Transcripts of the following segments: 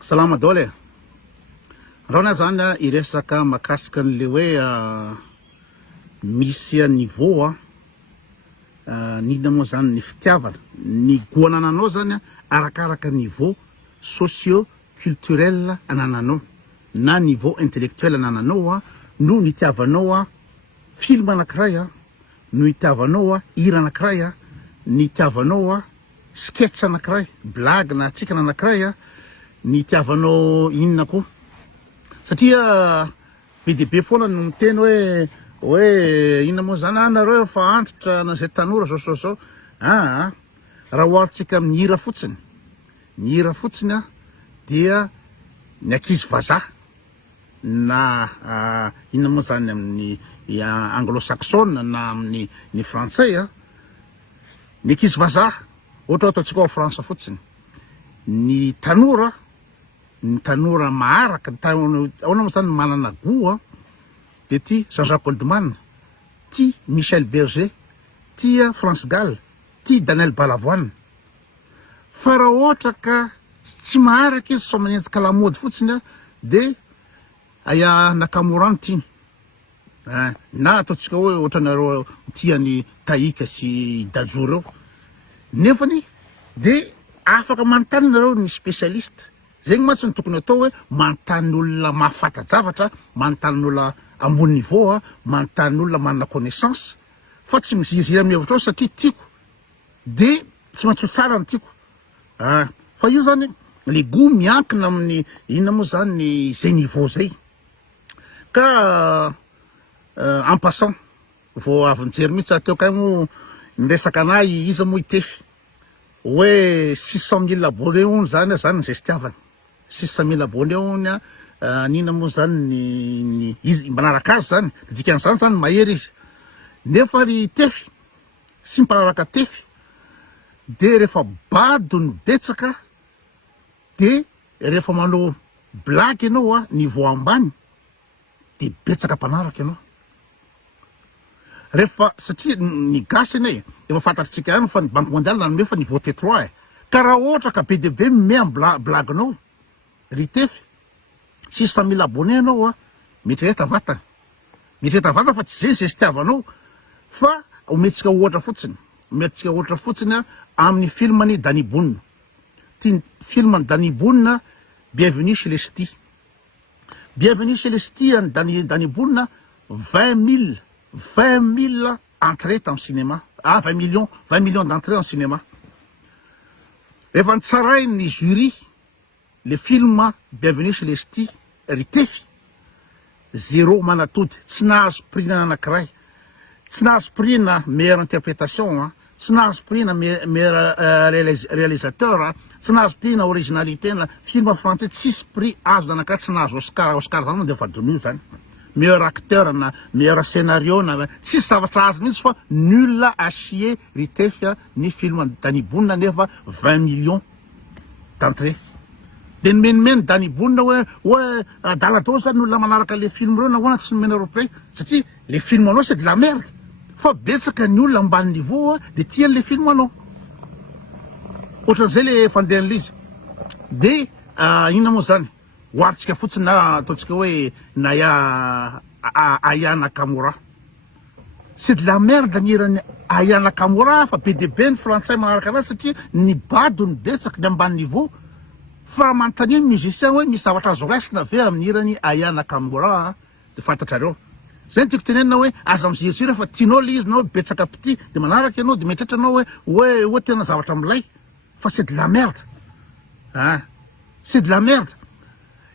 Salama dole. Raha zany iresaka makasika an'le hoe misy niveau nina moa zany ny fitiavana ny goana ananao zany arakaraka niveau socio-culturel anananao na niveau intellectuel anananao no nitiavanao film anankiray no itiavanao hira anankiray ny itiavanao sketch anankiray blague na tsikana anankiray ny itiavanao inona koa satria be dia be foana no miteny hoe inona moa zany anareo fa antitra na zay tanora zao raha oharitsika amin'ny hira fotsiny ny hira fotsiny dia ny ankizy vazaha na inona moa zany amin'ny anglo-saxone na amin'ny ny frantsay ny ankizy vazaha ohatra ataontsika ao Frantsa fotsiny ny tanora maharaka ao moa zany manana goût de ty Jean-Jacques Goldman, ty Michel Berger, ty France Gall, ty Daniel Balavoine. Fa raha ohatra ka tsy maharaka izy so manenjika lamody fotsiny de aya Nakamura ty na ataontsika hoe ohatranareo tiany Taika sy Dadju reo nefany de afaka manontany nareo ny spécialiste zegny mantsy ny tokony atao hoe manontany olona mahafanta-javatra manontany olona ambony niveau manontany olona manana connaissance fa tsy miziry amin'ny hevitra ao satria tiako de tsy matsao tsara ny tiako fa io zany le goût miankina amin'ny inona moa zany zay niveau zay ka en passant vao avy nijery mihitsy teo kay mo miresaka anahy iza moa itefy hoe 600 000 abonnés ony zany zany zay sitiavany 600 000 abonnés ony nina moa zany ny manaraka azy zany dikan'izany zany mahery izy nefa ry tefy sy mpanaraka tefy de rehefa bado ny betsaka de rehefa manao blague ianao niveau ambany de betsaka mpanaraka ianao rehefa satria ny gasy anay efa fantatsika ihany fa ny banque mondiale nanome fa niveau T3 ka raha ohatra ka be de be mime amin'ny blaguenao ry tefy 600 000 abonnés anao mitreta vatana fa tsy zay sitiavanao fa ometsika ohatra fotsiny amin'ny filmany Danny Boone ty filmany Danny Boone Bienvenue chez les Ch'tis ny Danny Boone 20 000 entrées en cinéma 20 millions d'entrées en cinéma rehefa nitsarainy jury le film Bienvenue chez les Ch'tis ry tefy 0 manatody tsy nahazo prix na anankiray tsy nahazo prix na meilleure interprétation tsy nahazo prix na meilleur réalisateur tsy nahazo prix na originalité na film français tsisy prix azo anankiray tsy nahazo Oscar zany de fa donio zany meilleur acteur na meilleur scénario na tsisy zavatra azo mihitsy fa nul à chier ry tefy ny film Danny Boone nefa 20 millions d'entrées de nomenimeny Danny Boone hoe daladao zany olona manaraka le film reo na hoana tsy nomena européen satria le film anao c'est de la merde fa betsaka ny olona ambany niveau de tiany le film anao ohatran'izay le fandehan'le izy de inona moa zany oharitsika fotsiny na ataontsika hoe na Aya Nakamura c'est de la merde ny irany Aya Nakamura fa be de be ny frantsay manaraka anazy satria ny bado ny betsaka ny ambany niveau fa raha manontany musicien hoe misy zavatra azo raisina ve amin'ny hirany Aya Nakamura de fantatrareo zay ny tiako tenenina hoe aza miziriziry fa tianao le izy nao betsaka pity de manaraka ianao de mieritreritra anao hoe tena zavatra milay fa c'est de la merde c'est de la merde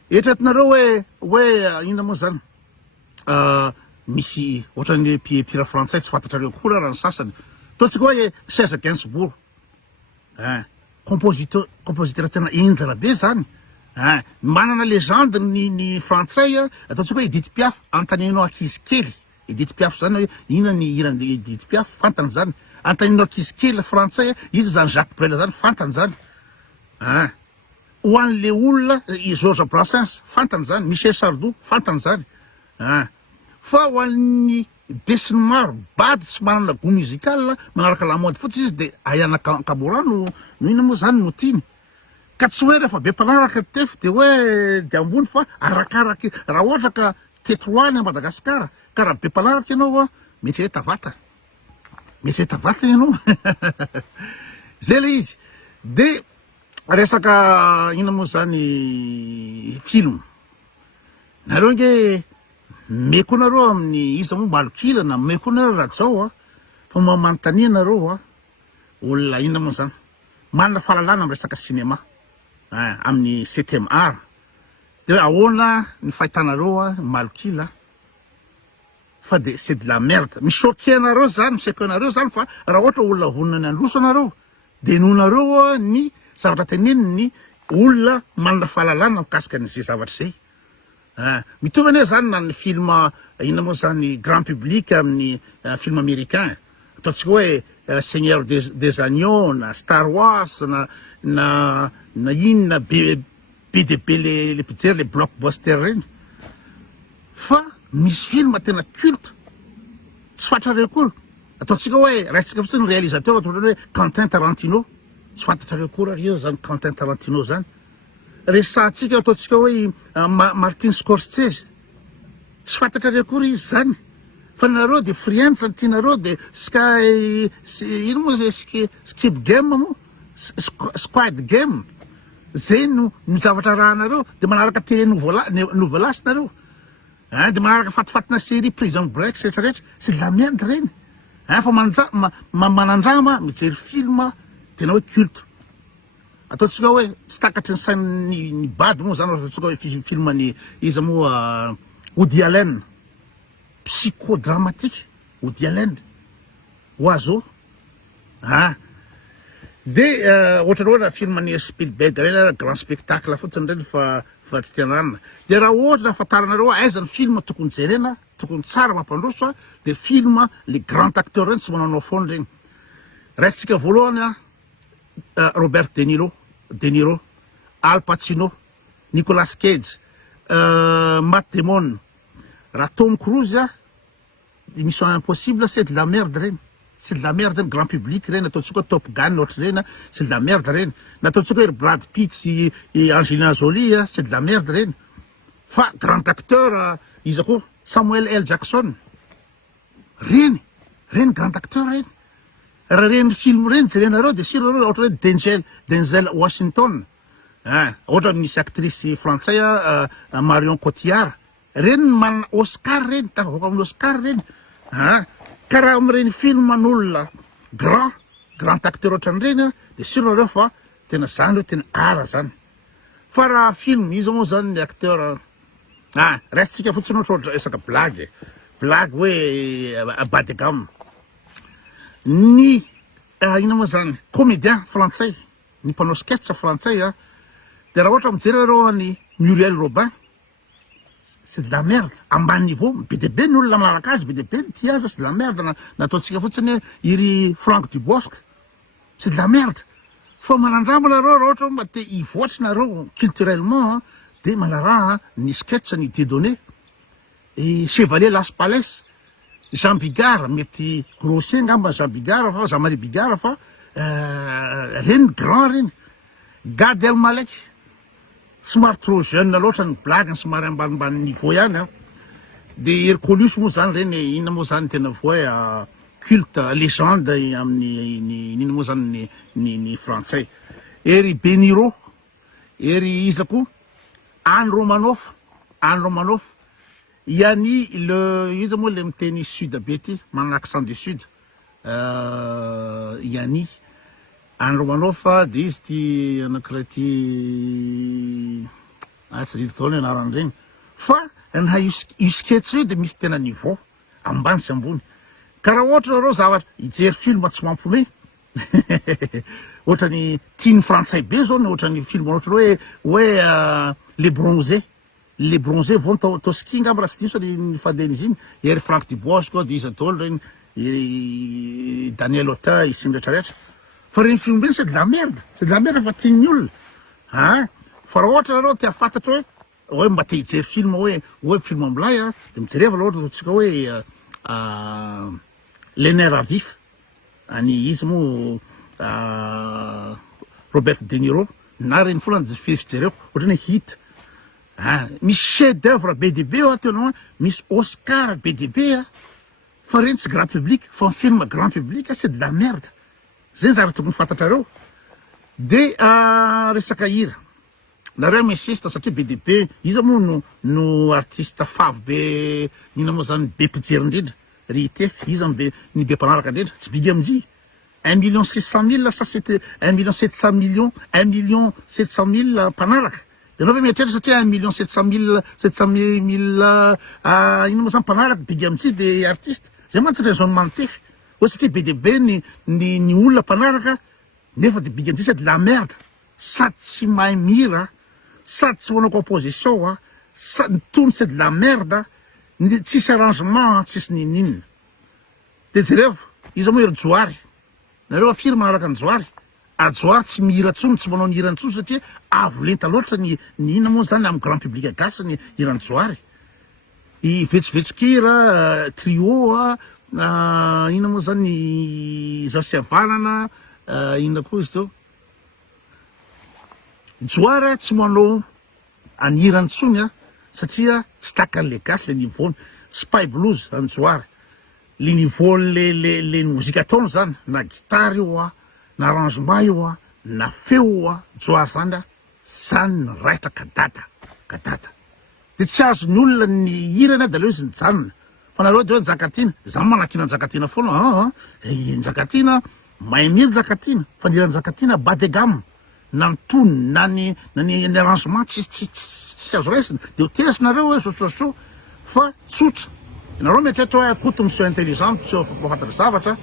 eritreretinareo hoe inona moa zany misy ohatran'ny mpihira frantsay tsy fantatrareo koa raha ny sasany ataontsika hoe Serge Gainsbourg compositeur tena enjana be zany manana légende ny frantsay ataontsika hoe Edith Piaf antaninao ankizy kely Edith Piaf zany hoe inona ny hirany Edith Piaf fantany zany antaninao ankizy kely frantsay izy zany Jacques Brel zany fantany zany ho an'le olona Georges Brassens fantany zany Michel Sardou fantany zany fa ho an'ny besiny maro bady tsy manana goût musical manaraka lamody fotsy izy de Aya Nakamura no inona moa zany no tiany ka tsy hoe rehefa be mpanaraka tefy de hoe de ambony fa arakaraky raha ohatra ka tetroany a Madagasikara ka raha be mpanaraka ianao a mety hoe tavata ianao zay le izy de resaka ina moa zany film nareo nge meko nareo amin'ny izy moa malokila na meko nareo raha zao a fa mamanontania nareo a olona ina moa zany manana fahalalana amin'ny resaka cinéma amin'ny 7e art de ahoana ny fahitanareo a malokila fa de c'est de la merde michoqué anareo zany miseky anareo zany fa raha ohatra olona vonona ny androso anareo de nonareo ny zavatra teneniny olona manana fahalalana mikasika an'izay zavatra zay mitovy ane zany na ny film ina moa zany grand public amin'ny film américain ataontsika hoe Seigneur des Agneaux na Star Wars na inona be de be le pijery le blockbuster reny fa misy film tena culte tsy fantatrareo kory ataontsika hoe raisitsika fotsiny réalisateur atao hoe Quentin Tarantino tsy fantatrareo kory io zany Quentin Tarantino zany resatsika ataontsika hoe Martin Scorsese tsy fantatrareo kory izy zany fa nareo de friends tianareo de ino moa zay skip game moa squad game zay no zavatra rahanareo de manaraka télé novelas nareo de manaraka fatifatina série Prison Break rehetrarehetra c'est de la merde reny fa manandrama mijery film tena hoe culte ataontsika hoe tsy takatry ny sain'ny bady moa zany ataontsika hoe filmany izy moa Woody Allen psychodramatique Woody Allen oiseau de ohatran'ny filmany Spielberg reny grand spectacle fotsiny reny fa tsy tianarana de raha ohatra afantaranareo aiza ny film tokony jerena tokony tsara mampandroso de film le grand acteur reny tsy mananao foana reny raisitsika voalohany Robert De Niro Al Pacino Nicolas Cage Matt Damon raha Tom Cruise Mission Impossible c'est de la merde reny c'est de la merde reny grand public reny ataontsika hoe Top Gun ohatra reny c'est de la merde reny na ataontsika hoe Brad Pitt sy Angelina Jolie c'est de la merde reny fa grand acteur izy koa Samuel L. Jackson reny grand acteur reny raha reny film reny jerenareo de sirareo ohatra hoe Denzel Washington ohatra misy actrice frantsay Marion Cotillard reny manana Oscar reny tafavoaka amin'ny Oscar reny karaha amin'ireny film n'olona grand acteur ohatran'ireny de sirareo fa tena zany hoe tena ara zany fa raha film izy moa zany ny acteur raisitsika fotsiny ohatra resaka blague hoe badegam ny ina moa zany comédien frantsay ny mpanao sketch frantsay de raha ohatra mijery areo ny Muriel Robin c'est de la merde ambany niveau be de be ny olona manaraka azy be de be ny tia azy c'est de la merde nataontsika fotsiny iry Franck Dubosc c'est de la merde fa manandrama nareo raha ohatra mba te hivoatra nareo culturellement de manaraha ny sketch ny Dieudonné Chevalier Las Palais Jean Bigard mety grossier ngamba Jean Bigard fa Jean-Marie Bigard fa reny grand reny Gad Elmalek somary trop jeune loatra ny blague somary ambanimbany niveau ihany de Herculus moa zany reny ina moa zany tena hoe culte légende amin'ny ina moa zany ny frantsay ery Beniro ery iza koa Anne Romanoff iany iza moa le miteny sud be ty manana accent du sud iany Anne Romanoff de izy ty anakiray ty tsy dito taona anaran'ireny fa naha io sketch reo de misy tena niveau ambany sy ambony ka raha ohatra nareo zavatra hijery film tsy mampiomehy ohatrany tiany frantsay be zao ohatrany film ohatra hoe les bronzés vont au ski ngamba raha tsy diso ny fandehany iny ery Franck Dubosc koa de izy ataony reny ery Daniel Auteuil isiny rehetrarehetra fa reny film reny c'est de la merde fa tian'ny olona fa raha ohatra nareo tia fantatra hoe mba te hijery film hoe film ambilay de mijereva la ohatra ataontsika hoe Les Nerfs à vif any izy moa Robert De Niro na reny foana fijereko ohatrany hoe hit misy chef d'œuvre be dia be ao atenao misy Oscar be dia be fa reny tsy grand public fa ny film grand public c'est de la merde zay zara tokony fantatrareo de resaka hira nareo minsista satria be dia be izy moa no artiste favo be ina moa zany be mpijery indrindra ry tefy izy ny be mpanaraka indrindra tsy bidy amiji 1,600,000 ça c'était 1,700,000 1,700,000 mpanaraka de anao ve mietreritra satria 1,700,000 ina moa zany mpanaraka bidy amiji de artiste zay mantsy raisonnement tefy hoe satria be dia be ny olona mpanaraka nefa de bidy amiji c'est de la merde sady tsy mahay mira sady tsy manao composition sady tony c'est de la merde tsisy arrangement tsisy ninina de jereo izy moa ery joary nareo afiry manaraka ny joary ajoary tsy mihira tsony tsy manao ny hirany tsony satria avo lenta loatra ny ina moa zany amin'ny grand public agasy ny hirany joary i vetsovetsokira trio ina moa zany zasy avanana ina koa izy teo joary tsy manao anirany tsony satria tsy takan'le gasy le niveau spy blues any joary le niveau le mozika ataony zany na gitara io na arrangement io na feo joary zany zany raitra kadada de tsy azony olona ny hirana de aleo izy nijanona fa nareo de hoe Njakatina zany manakina Njakatina foana Njakatina mahay miry Njakatina fa ny hirany Njakatina bas de gamme na mitony na ny arrangement tsy azo raisina de hotesinareo hoe sososo fa tsotra nareo mietrehitra hoe akoto monsieur intelligent tsy mahafantatra zavatra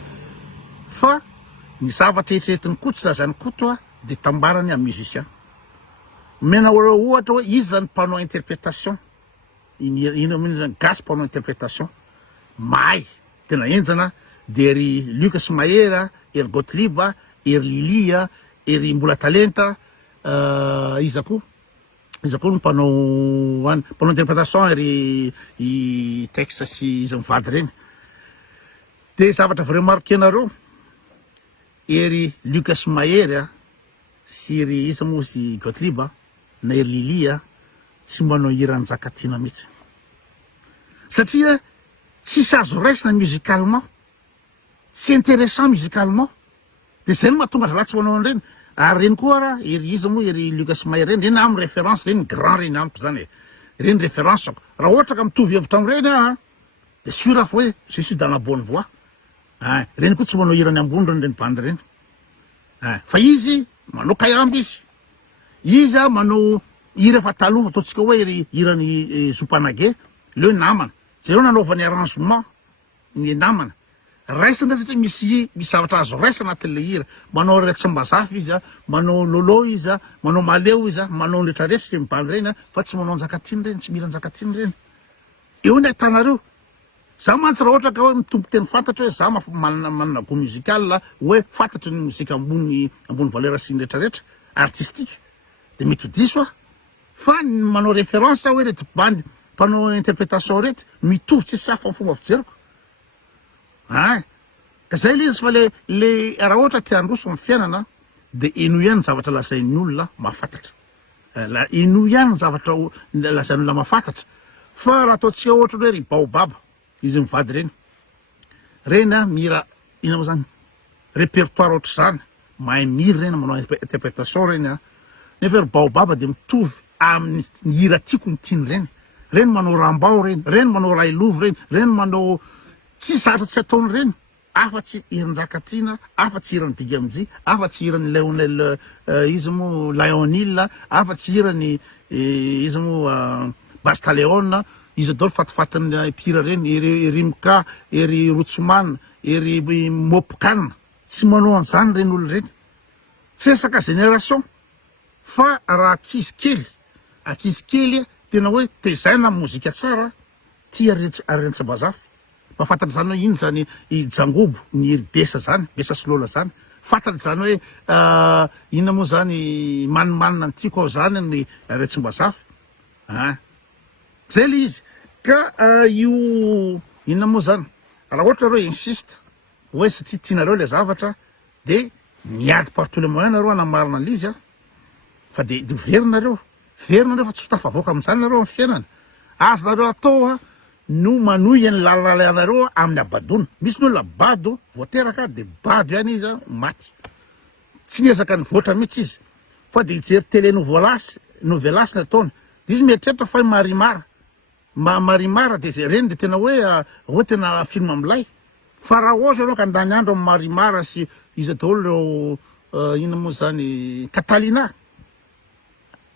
fa ny zavatra eritreretiny koa tsy lazany koto de tambarany amin'ny musicien menareo ohatra hoe izy zany mpanao interprétation ina zany gasy mpanao interprétation mahay tena enjana de ry Lucas Maera ery Gottlieb ery Lili ery Mbola Talenta iza koa no mpanao interprétation ery i Texas izy mivady reny de zavatra vrai marqué nareo ery Lucas Maera sy ery iza moa sy Gottlieb na ery Lili tsy manao hirany Njakatina mihitsy satria tsisy azo raisina musicalement tsy intéressant musicalement de zay no mahatonga raha tsy manao an'ireny ary reny koa raha ery iza moa ery Lucas Maera reny amin'ny référence reny grand reny amiko zany reny référence raha ohatra ka mitovy hevitra am'ireny de sûr fa hoe je suis dans la bonne voie reny koa tsy manao hirany ambony reny bandy reny fa izy manao kayamby izy manao hira fa taloha ataontsika hoe ery hirany Zopanage leo namana zay nanaovany arrangement ny namana raisina satria misy zavatra azo raisa anatin'le hira manao retsim-bazafy izy manao lolo izy manao maleo izy manao retraretra mibandy reny fa tsy manao Njakatina reny tsy mira Njakatina reny eo ny ahitanareo za mantsy raha ohatra ka hoe mitombo teny fantatra hoe za manana go musical hoe fantatry ny mozika ambony valeur sy ny retraretra artistique de mety ho diso fa manao référence hoe reto bandy mpanao interprétation reto mitovy tsy safa ny fomba fijeriko ka zay le izy fa le raha ohatra ty androso amin'ny fiainana de eno ihany zavatra lazain'ny olona mahafantatra eno ihany zavatra lazain'ny olona mahafantatra fa raha ataontsika ohatra hoe ry baobaba izy mivady reny mira ina moa zany répertoire ohatra zany mahay miry reny manao interprétation reny nefa ry baobaba de mitovy amin'ny hira tiako ny tiany reny manao rambao reny manao railovy reny manao tsy zatra tsy ataony reny afa-tsy hirany Njakatina afa-tsy hirany Big Amji afa-tsy hirany Lionel izy moa Lionel afa-tsy hirany izy moa Bastaleon izy dolo fatifatiny pira reny ery Rimka ery Rotsman ery Mopkan tsy manao an'izany reny olo reny tsy resaka génération fa raha akizy kely tena hoe tezaina mozika tsara tia arentsa-bazafy mahafantatra zany hoe ino zany i Jangobo ny ery besa zany besa Solola zany fantatra zany hoe inona moa zany manimanina ny tiako ao zany ny arentsim-bazafy zay le izy ka io inona moa zany raha ohatra reo insiste hoe satria tianareo le zavatra de miady partout le moyen nareo anamarina an'izy fa de verina reo fa tsy tafavoaka amin'izany nareo amin'ny fiainana azy nareo atao no manohy ny lalàlanareo amin'ny abadona misy n'olona bado voateraka de bado ihany izy maty tsy niezaka ny voatra mihitsy izy fa de hijery télé novelasy ny ataony de izy mieritreritra fa marimara de zay reny de tena hoe tena film amilay fa raha ohatra anao ka andany andro amin'ny marimara sy izy daholo reo ina moa zany Catalina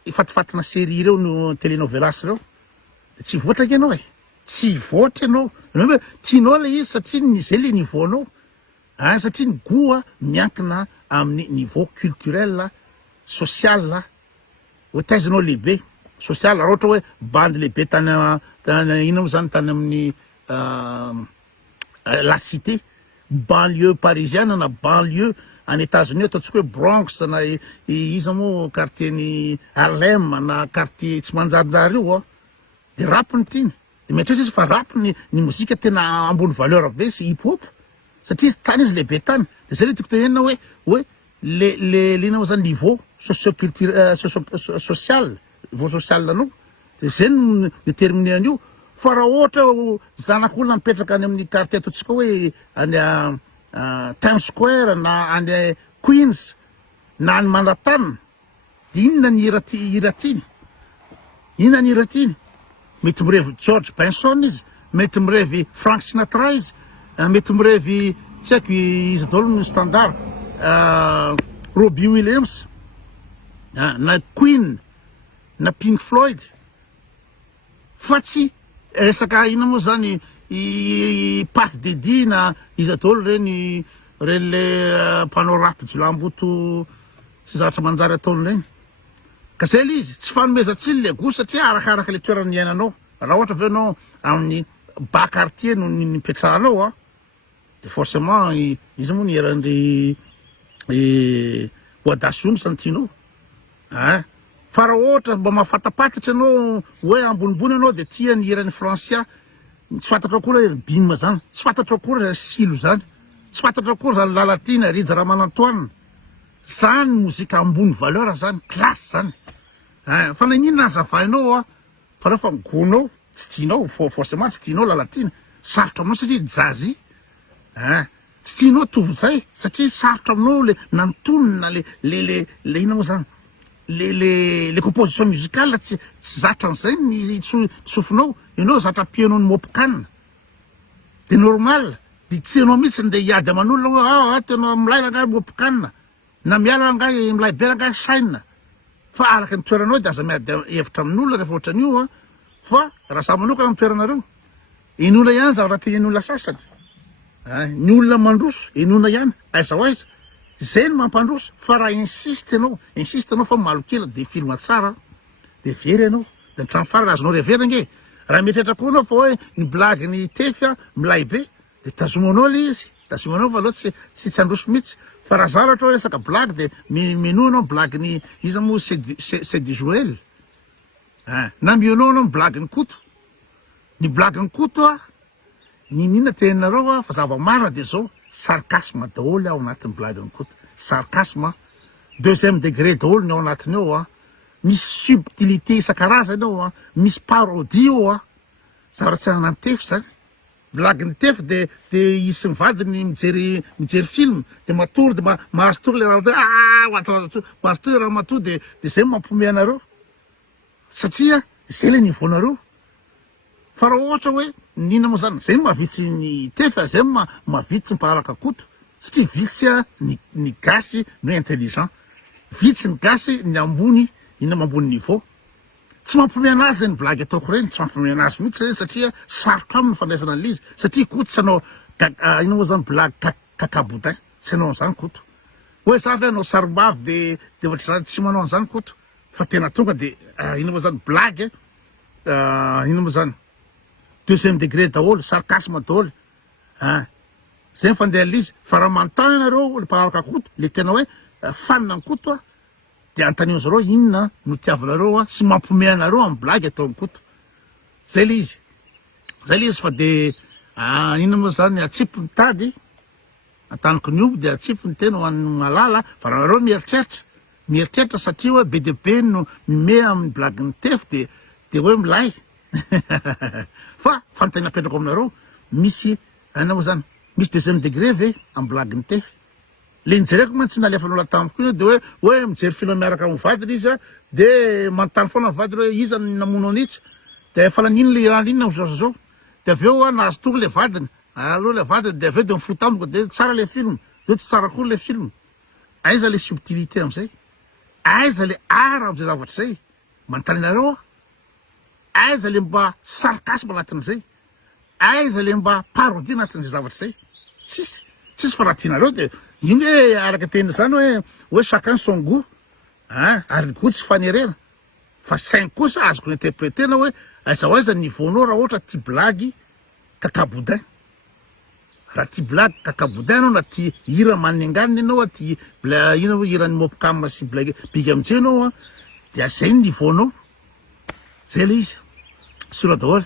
ifatifatina série reo no télénovelas reo de tsy voatra ianao tsy voatra ianao hoe tianao le izy satria zay le niveaunao satria ny goa miankina amin'ny niveau culturel social taizanao lehibe social raha ohatra hoe bandy lehibe tany ina moa zany tany amin'ny la cité banlieue parisienne na banlieue en États-Unis ataontsika hoe Bronx na iza moa quartier ny Harlem na quartier tsy manjarinjary io de rapiny tiny de mieritreritra izy fa rapiny ny mozika tena ambony valeur be sy hip hop satria izy tany izy lehibe tany de zay le tiako tenenina hoe le ina moa zany niveau social niveau social anao de zay no déterminé an'io fa raha ohatra zanak'olona mipetraka any amin'ny quartier ataontsika hoe any Times Square na any Queens na any Manhattan de inona ny iratiny mety mirevy George Benson izy mety mirevy Frank Sinatra izy mety mirevy tsy haiko izy daholo no standard Robbie Williams na Queen na Pink Floyd fa tsy resaka ina moa zany Puff Daddy na izy daholo reny le mpanao rap jilamboto tsy zatra manjary ataony reny ka zay le izy tsy fanomezantsiny le go satria arakaraka le toerana iainanao raha ohatra ve anao amin'ny bas quartier no nipetrahanao de forcément izy moa ny eran'ry Audace Oumsa no tianao fa raha ohatra mba mahafatapatatra anao hoe ambonimbony anao de tia ny iran'ny Francia tsy fantatra akory hoe bim zany tsy fantatra akory silo zany tsy fantatra akory zany lalatina Rija Ramanantoanina zany mozika ambony valeur zany classe zany fa naninona azavainao fa rehefa gonao tsy tianao forcément tsy tianao lalatina sarotra aminao satria jazzy tsy tianao tovo zay satria sarotra aminao le nantonona le ina moa zany le composition musicale tsy zatra an'izay ny sofinao ianao zatra piano ny mopikanina de normal de tsy anao mihitsy nde hiady aman'olona hoe tianao milay rangahy mopikanina na miala rangahy milay be rangahy saina fa araka ny toeranao de aza miady hevitra amin'olona rehefa ohatran'io fa raha za manokana amin'ny toeranareo enona ihany za raha te en'olona sasany ny olona mandroso enona ihany aiza ho aiza zay no mampandroso fa raha insiste anao fa malokila de film tsara de very anao de ny trano farany azonao revera nge raha mieritreritra koa anao fa hoe ny blague ny tefy milay be de tazomanao le izy tazomanao fa aloha tsy androso mihitsy fa raha za ohatra hoe resaka blague de meno anao blague ny iza moa c'est du Joël na mionao anao blague ny koto ny blague ny koto ninina teninareo fa zava-marina de zao sarcasme daholo ao anatin'ny blague ny koto sarcasme deuxième degré daholo ny ao anatiny ao misy subtilité isan-karazany ao misy parodie ao zavatra tsy anana tefy zany blague ny tefy de isy mivadiny mijery film de matory de mahazo tory le raha mahazo tory raha matory de zay mampiomehy anareo satria zay le niveaunareo fa raha ohatra hoe nina moa zany zay mahavitsy ny tefy zay mahavitsy ny mpanaraka koto satria vitsy ny gasy no intelligent vitsy ny gasy ny ambony ina mambony niveau tsy mampiomehy anazy ny blague ataoko reny tsy mampiomehy anazy mihitsy reny satria sarotra aminy fandraisana an'izy satria koto tsy anao ina moa zany blague kakaboudin tsy anao an'izany koto hoe za ve anao sarobavy de ohatra zany tsy manao an'izany koto fa tena tonga de ina moa zany blague ina moa zany deuxième degré daholo sarcasme daholo zay mifandeha l'izy fa raha manontany anareo le mpanaraka koto le tena hoe fanina ny koto de antanio zareo inona no tiavanareo sy mampimehy anareo amin'ny blague atao amin'ny koto zay le izy fa de inona moa zany atsipy ny tady ataniko ny omby de atsipy ny tena ho an'ny malala fa raha nareo mieritreritra mieritreritra satria hoe be dia be no me amin'ny blague ny tefy de hoe milay fa fanontaniana-petrako aminareo misy anao zany misy deuxième degré ve amin'ny blague ny tefy le nijereko man tsy nalefanao latamiko io de hoe mijery film miaraka amin'ny vadiny izy a de manontany foana ny vadiny hoe iza ny namono anitsy de fa lanino le raha inona zao de aveo nahazo toky le vadiny aloha le vadiny de aveo de mifoto amiko de tsara le film de tsy tsara koa le film aiza le subtilité am'izay aiza le ara am'izay zavatra zay manontany nareo aiza le mba sarcasme anatin'izay aiza le mba parodie anatin'izay zavatra zay tsisy fa raha tianareo de iny hoe araka tena zany hoe chacun son goût ary goût tsy fanerena fa sain kosa azoko interprétena hoe aiza niveaunao raha ohatra ty blague cacaboudin raha ty blague cacaboudin anao na ty hira manenganiny ianao ty ina hoe hirany mopcam sy blague big amitsy anao de zay ny niveaunao zay le izy sola daholo